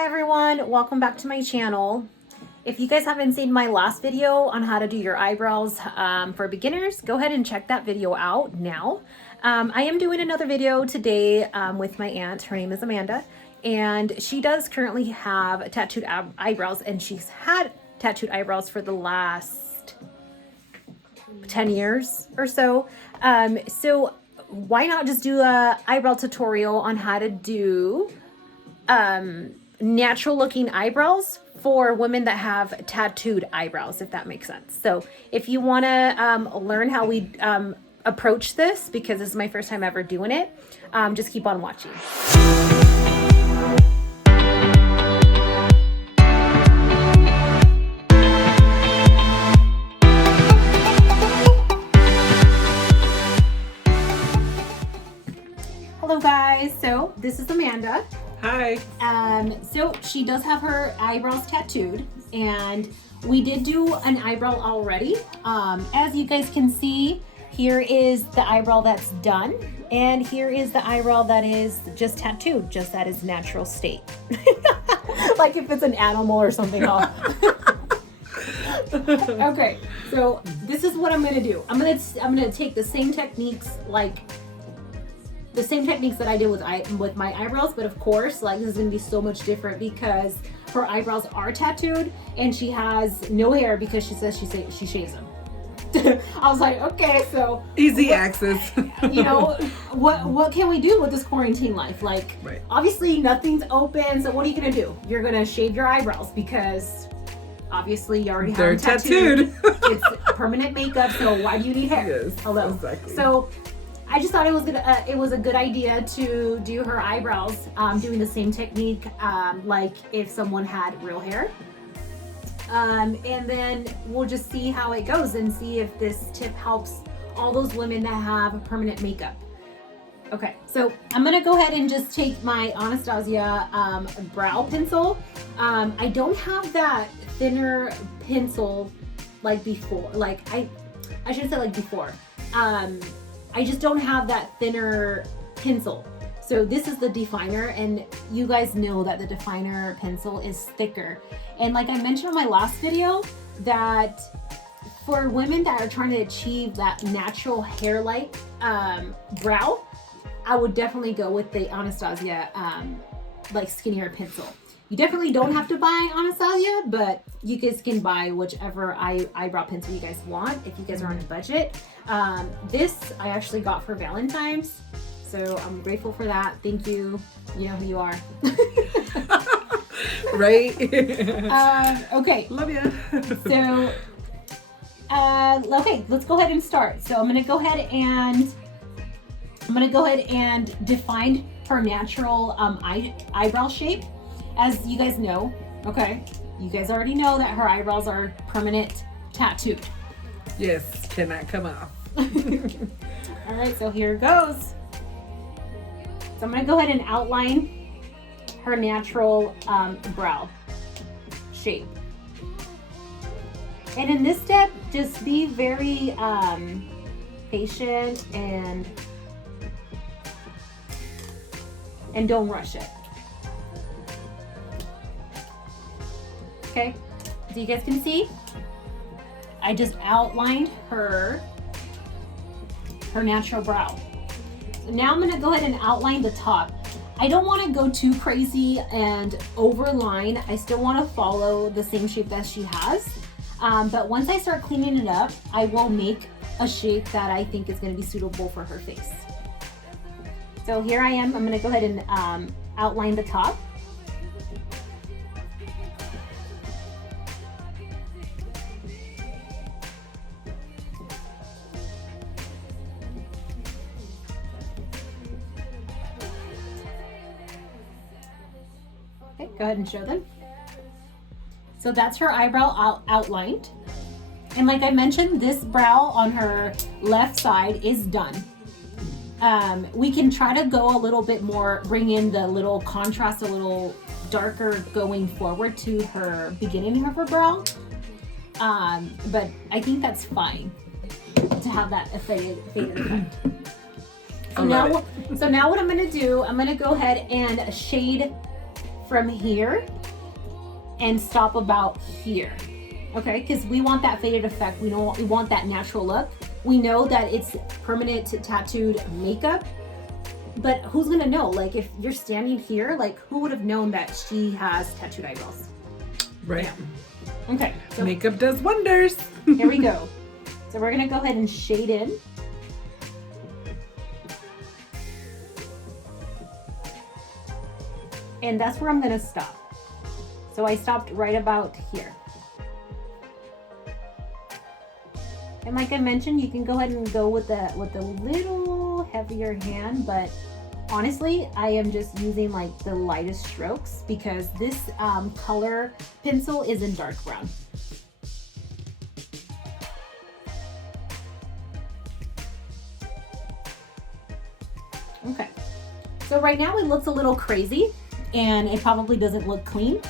Hi everyone, welcome back to my channel. If you guys haven't seen my last video on how to do your eyebrows for beginners, go ahead and check that video out now. I am doing another video today with my aunt. Her name is Amanda, and she does currently have tattooed eyebrows, and she's had tattooed eyebrows for the last 10 years or so. So why not just do a eyebrow tutorial on how to do natural looking eyebrows for women that have tattooed eyebrows, if that makes sense. So if you want to learn how we approach this, because this is my first time ever doing it, just keep on watching. Hello guys, so this is Amanda. Hi. So she does have her eyebrows tattooed, and we did do an eyebrow already. As you guys can see, here is the eyebrow that's done, and here is the eyebrow that is just tattooed, just at its natural state. Like if it's an animal or something. Okay, so this is what I'm gonna do. I'm gonna take the same techniques, that I did with my eyebrows, but of course, like, this is gonna be so much different because her eyebrows are tattooed and she has no hair because she says she shaves them. I was like, okay, so easy access. You know, what can we do with this quarantine life? Like, right. Obviously nothing's open, so what are you gonna do? You're gonna shave your eyebrows because obviously you already have them tattooed. It's permanent makeup, so why do you need hair? Yes, hello. Exactly. So I just thought it was a good idea to do her eyebrows doing the same technique like if someone had real hair. And then we'll just see how it goes and see if this tip helps all those women that have permanent makeup. Okay, so I'm gonna go ahead and just take my Anastasia brow pencil. I don't have that thinner pencil like before. Like I should say like before. I just don't have that thinner pencil. So this is the definer, and you guys know that the definer pencil is thicker. And like I mentioned in my last video, that for women that are trying to achieve that natural hair-like brow, I would definitely go with the Anastasia like skinnier pencil. You definitely don't have to buy Anastasia, but you guys can buy whichever eyebrow pencil you guys want if you guys are on a budget. This I actually got for Valentine's, so I'm grateful for that. Thank you. You know who you are. Right? Okay. Love ya. So, okay, let's go ahead and start. So I'm gonna go ahead and define her natural eyebrow shape. As you guys know, okay, you guys already know that her eyebrows are permanent tattooed. Yes, cannot come off. All right, so here goes. So I'm gonna go ahead and outline her natural brow shape. And in this step, just be very patient and don't rush it. Okay, so you guys can see, I just outlined her natural brow. So now I'm gonna go ahead and outline the top. I don't wanna go too crazy and overline. I still wanna follow the same shape that she has. But once I start cleaning it up, I will make a shape that I think is gonna be suitable for her face. So here I am, I'm gonna go ahead and outline the top. Go ahead and show them. So that's her eyebrow outlined. And like I mentioned, this brow on her left side is done. We can try to go a little bit more, bring in the little contrast, a little darker going forward to her beginning of her brow. But I think that's fine to have that faded effect. So now what I'm gonna do, I'm gonna go ahead and shade from here and stop about here. Okay, because we want that faded effect. We want that natural look. We know that it's permanent tattooed makeup, but who's gonna know? Like if you're standing here, like who would have known that she has tattooed eyebrows? Right. Yeah. Okay, so Makeup does wonders. here we go. So we're gonna go ahead and shade in. And that's where I'm gonna stop. So I stopped right about here. And like I mentioned, you can go ahead and go with the little heavier hand, but honestly, I am just using like the lightest strokes because this color pencil is in dark brown. Okay, so right now it looks a little crazy and it probably doesn't look clean,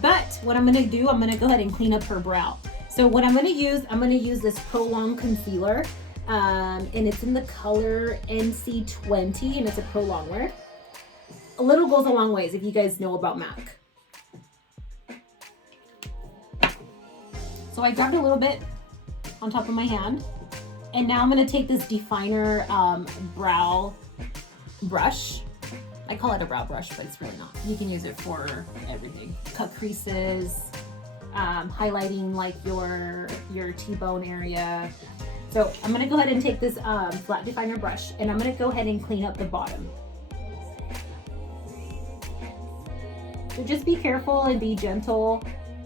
but what I'm gonna do, I'm gonna go ahead and clean up her brow. So what I'm gonna use this Prolong concealer, and it's in the color NC20, and it's a Prolong wear. A little goes a long ways if you guys know about MAC. So I grabbed a little bit on top of my hand, and now I'm gonna take this definer brow brush. I call it a brow brush, but it's really not. You can use it for everything. Cut creases, highlighting like your T-bone area. So I'm gonna go ahead and take this flat definer brush and I'm gonna go ahead and clean up the bottom. So just be careful and be gentle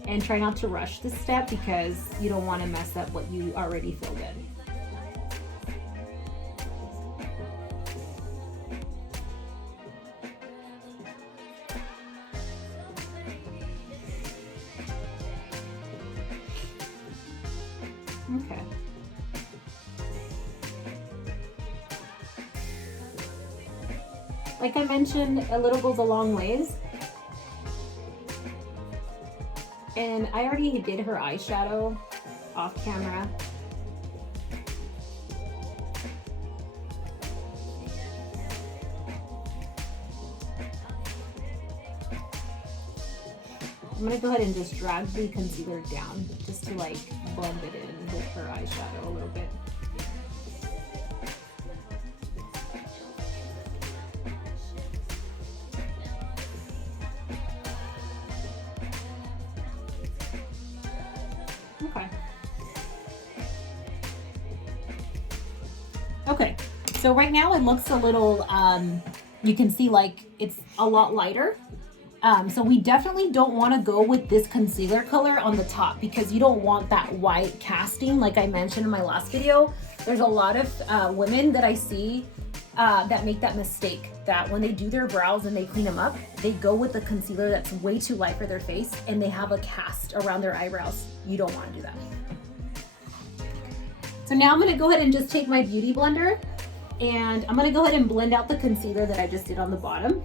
and try not to rush this step because you don't want to mess up what you already filled in. Okay. Like I mentioned, a little goes a long ways. And I already did her eyeshadow off camera. I'm gonna go ahead and just drag the concealer down just to like blend it in with her eyeshadow a little bit. Okay. Okay, so right now it looks a little, you can see like it's a lot lighter. So we definitely don't want to go with this concealer color on the top because you don't want that white casting. Like I mentioned in my last video, there's a lot of women that I see that make that mistake, that when they do their brows and they clean them up, they go with the concealer that's way too light for their face and they have a cast around their eyebrows. You don't want to do that. So now I'm going to go ahead and just take my beauty blender and I'm going to go ahead and blend out the concealer that I just did on the bottom.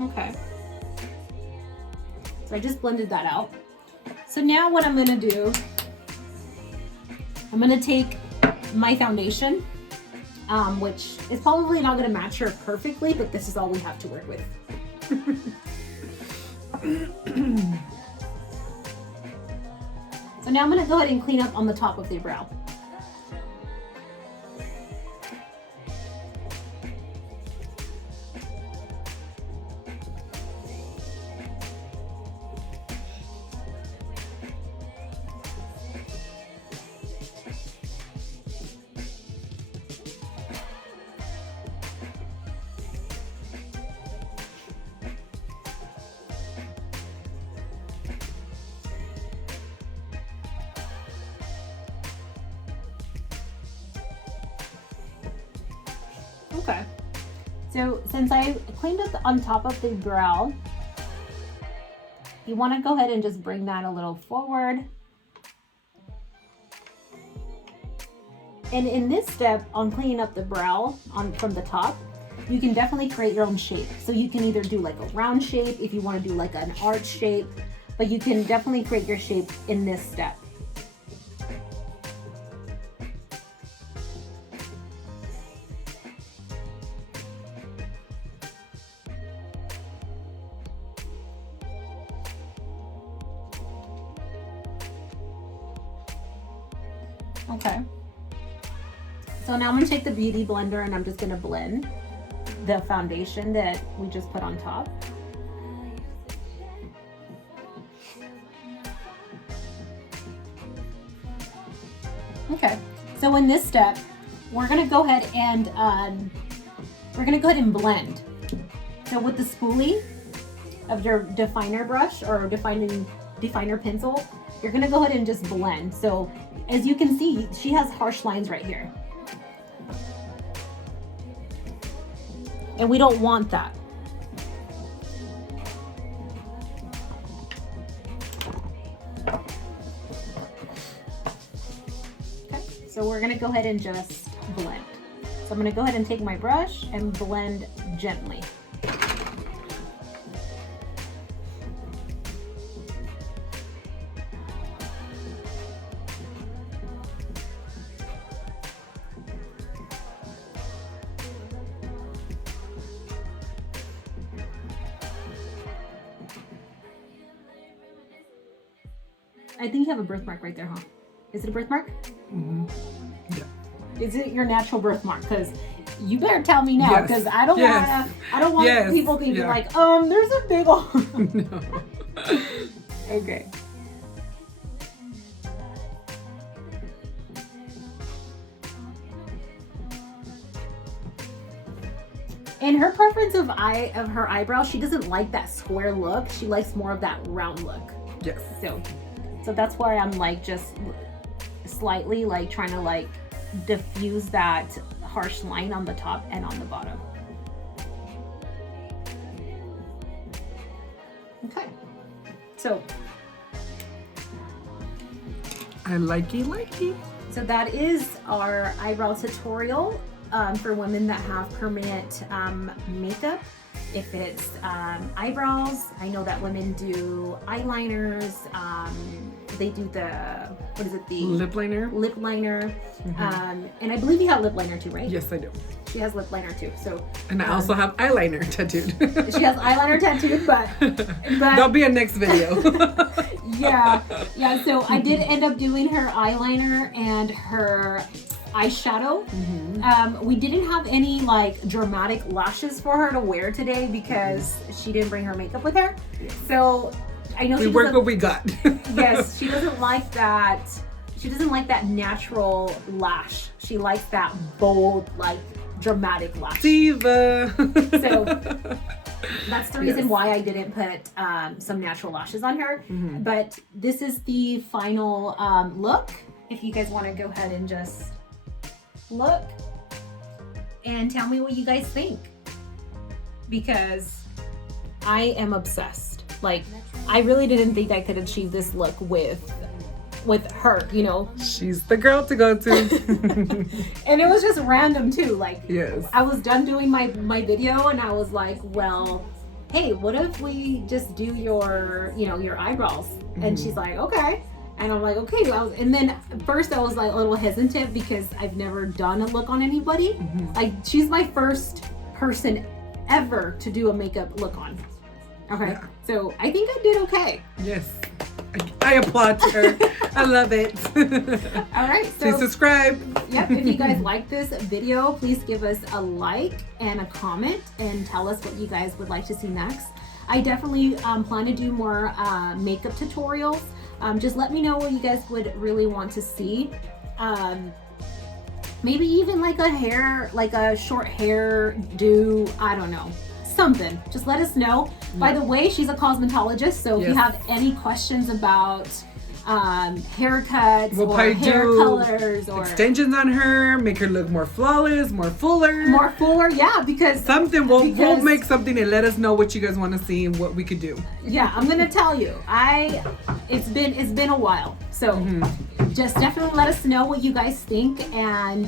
Okay, so I just blended that out. So now what I'm gonna do, I'm gonna take my foundation, which is probably not gonna match her perfectly, but this is all we have to work with. So now I'm gonna go ahead and clean up on the top of the brow. Okay, so since I cleaned up on top of the brow, you want to go ahead and just bring that a little forward. And in this step on cleaning up the brow from the top, you can definitely create your own shape. So you can either do like a round shape if you want to do like an arch shape, but you can definitely create your shape in this step. Okay. So now I'm gonna take the Beauty Blender and I'm just gonna blend the foundation that we just put on top. Okay. So in this step, we're gonna go ahead and blend. So with the spoolie of your definer brush or definer pencil, you're gonna go ahead and just blend. So as you can see, she has harsh lines right here. And we don't want that. Okay, so we're gonna go ahead and just blend. So I'm gonna go ahead and take my brush and blend gently. I think you have a birthmark right there, huh? Is it a birthmark? Mm-hmm. Yeah. Is it your natural birthmark? Because you better tell me now, Yes. because I don't Yes. want Yes. people thinking Yeah. like, there's a big old. No. Okay. In her preference of her eyebrows, she doesn't like that square look. She likes more of that round look. Yes. So that's why I'm like just slightly like trying to like diffuse that harsh line on the top and on the bottom. Okay. So I likey. So that is our eyebrow tutorial for women that have permanent makeup. If it's eyebrows, I know that women do eyeliners. They do the Lip liner. lip liner. Mm-hmm. And I believe you have lip liner too, right? Yes, I do. She has lip liner too. So And I also have eyeliner tattooed. she has eyeliner tattooed, but That'll be a next video. yeah. So I did end up doing her eyeliner and her eyeshadow. We didn't have any like dramatic lashes for her to wear today because she didn't bring her makeup with her. So I know We she work doesn't- what we got. yes, she doesn't like that. She doesn't like that natural lash. She likes that bold, like dramatic lash. Diva. So that's the reason Yes. why I didn't put some natural lashes on her. But this is the final look. If you guys want to go ahead and just look and tell me what you guys think, because I am obsessed. Like, I really didn't think I could achieve this look with her, you know. She's the girl to go to. And it was just random too. Like, Yes. I was done doing my video and I was like, well, hey, what if we just do your eyebrows? And she's like, okay. And I'm like, okay. And then at first I was like a little hesitant because I've never done a look on anybody. Like, she's my first person ever to do a makeup look on. Okay. Yeah. So I think I did okay. Yes. I applaud her. I love it. All right. So Please subscribe. yep, if you guys like this video, please give us a like and a comment and tell us what you guys would like to see next. I definitely plan to do more makeup tutorials. Just let me know what you guys would really want to see. Maybe even like a short hair do, I don't know, something. Just let us know. By the way, she's a cosmetologist, so if you Yes. have any questions about haircuts We'll or probably hair do colors or extensions on her, make her look more flawless, more fuller. more fuller, yeah, because Something. We'll Because- make something and let us know what you guys want to see and what we could do. yeah, I'm gonna tell you, it's been a while, so just definitely let us know what you guys think and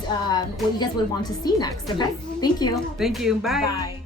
what you guys would want to see next. Okay, thank you. Thank you. Bye.